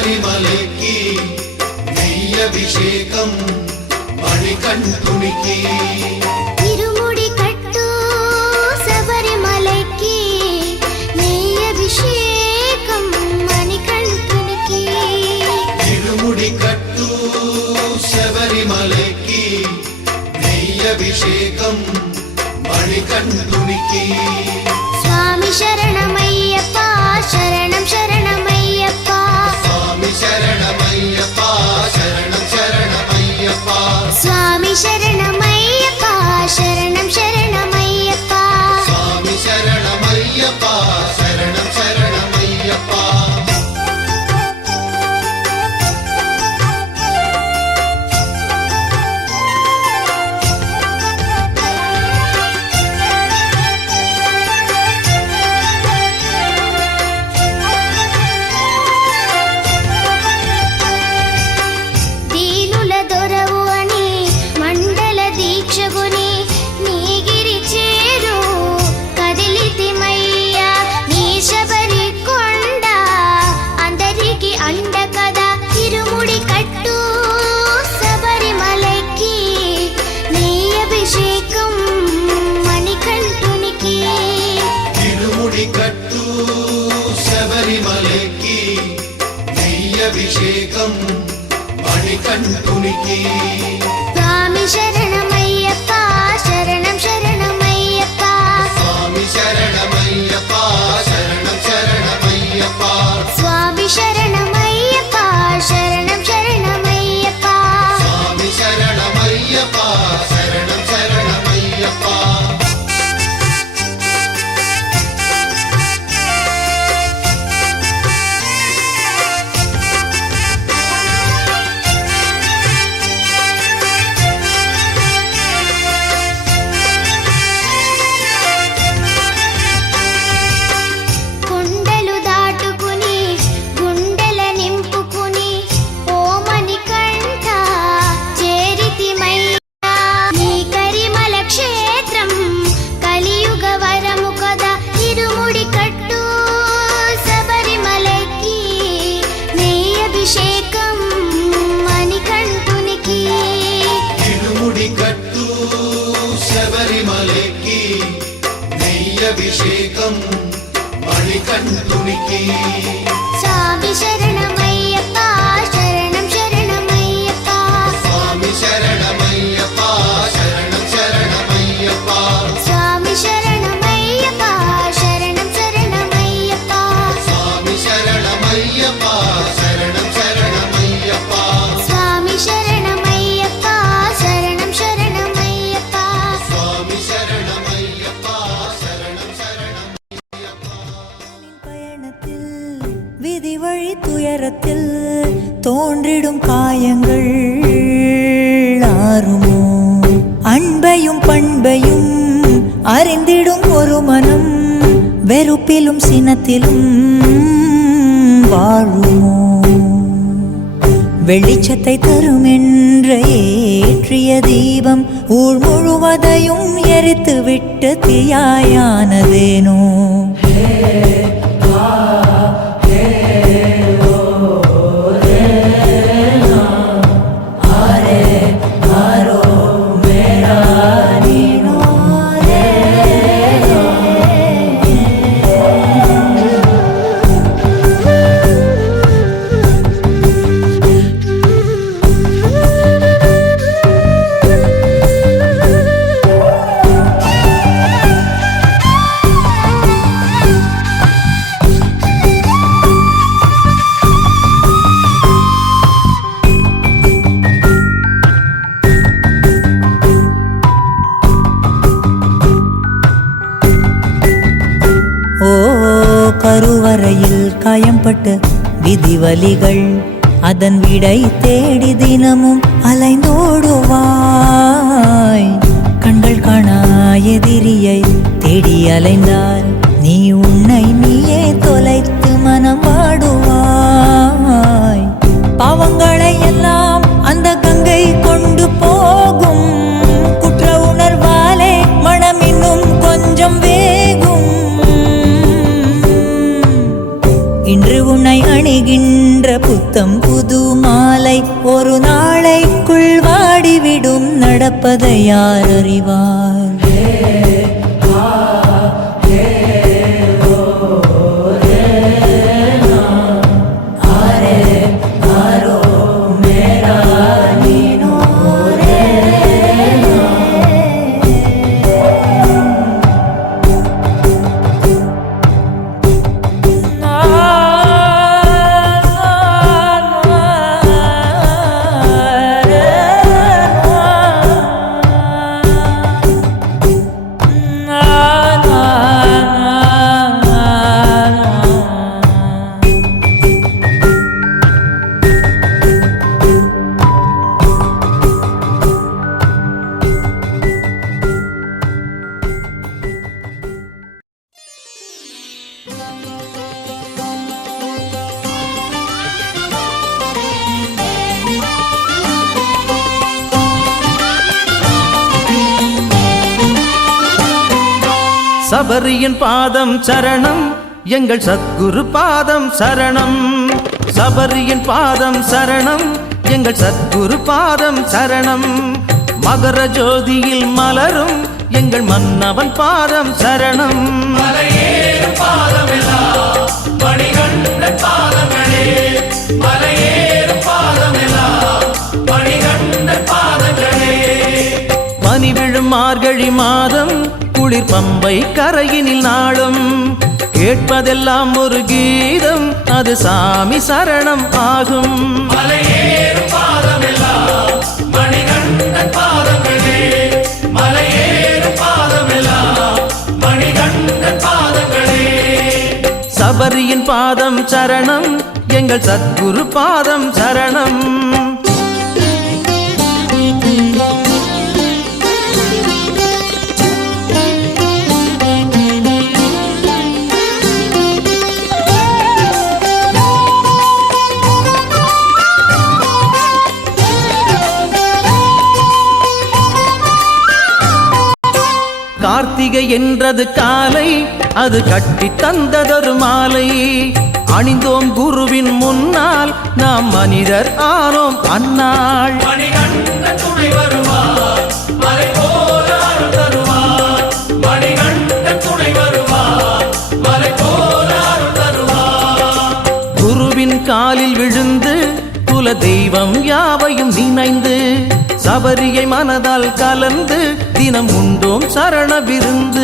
శబరిమలైకి నెయ్యభిషేకం మణికంఠునికి ఇరుముడి కట్టు శబరిమలైకి నెయ్యభిషేకం మణికంఠునికి ఇరుముడి కట్టు శబరిమలైకి నెయ్యభిషేకం మణికంఠునికి స్వామి శరణమయ్యప్ప శరణం శరణమయ్యప్ప స్వామి శరణమయ్యప్ప శరణం శరణమయ్యప్ప స్వామి శరణమయ్యప్ప శరణం శరణమయ్యప్ప స్వామి శరణమయ్యప్ప శరణం శరణమయ్యప్ప కట్టు శబరిమలైకి నెయ్యభిషేకం మణికంఠునికి స్వామి శరణమయ్యప్ప శరణం శరణమయ్యప్ప స్వామి శరణమయ్యప్ప శరణం శరణమయ్యప్ప స్వామి శరణమయ్యప్ప శరణం శరణమయ్యప్ప స్వామి శరణమయ్యప్ప శరణం శరణమయ్యప్ప శబరిమలైకి నెయ్యభిషేకం మణికంఠునికి స్వామి శరణమయ్యప్ప శరణం శరణమయ్యప్ప స్వామి శరణమయ్యప్ప శరణం శరణమయ్యప్ప స్వామి శరణమయ్యప్ప శరణం శరణమయ్యప్ప స్వామి శరణమయ్యప్ప శరణం శరణమయ్యప్ప స్వామి శరణమయ్యప్ప శరణం శరణమయ్యప్ప స్వామి శరణమయ్యప్ప శరణం శరణమయ్యప్ప பயணத்தில் விதி வழி துயரத்தில் தோன்றிடும் காயங்கள் ஆறுமோ அன்பையும் பண்பையும் அறிந்திடும் ஒரு மனம் வெறுப்பிலும் சினத்திலும் வாழுமோ வெளிச்சத்தை தரும் என்ற ஏற்றிய தீபம் ஊர் முழுவதையும் எரித்து விட்டு தீயாயானதேனோ கருவறையில் காயம்பட்ட விதிவலிகள் அதன் விடை தேடி தினமும் அலைந்தோடுவாய் கண்கள் காணா எதிரியை தேடி அலைந்தால் நீ உன்னை நீயே தொலைத்து மனம் வாடுவாய் பாவங்களை எல்லாம் அந்த கங்கை கொண்டு போகும் குற்ற உணர்வாலே மனம் இன்னும் கொஞ்சம் வேகும் இன்று உன்னை அணிகின்ற புத்தம் புது மாலை ஒரு நாளைக்குள் வாடிவிடும் நடப்பதை யார் அறிவார் சபரியின் பாதம் சரணம் எங்கள் சத்குரு பாதம் சரணம் சபரியின் பாதம் சரணம் எங்கள் சத்குரு பாதம் சரணம் மகர ஜோதியில் மலரும் எங்கள் மன்னவன் பாதம் சரணம் பனி விழும் மார்கழி மாதம் குளிர் பம்பை கரையினில் நாளும் கேட்பதெல்லாம் ஒரு கீதம் அது சாமி சரணம் ஆகும் சபரியின் பாதம் சரணம் எங்கள் சத்குரு பாதம் சரணம் கார்த்திகை என்றது காலை அது கட்டி தந்ததொரு மாலை அணிந்தோம் குருவின் முன்னால் நாம் மனிதர் ஆனோம் அந்நாள் குருவின் காலில் விழுந்து குல தெய்வம் யாவையும் நினைந்து சபரியை மனதால் கலந்து தினம் உண்டோம் சரண விருந்து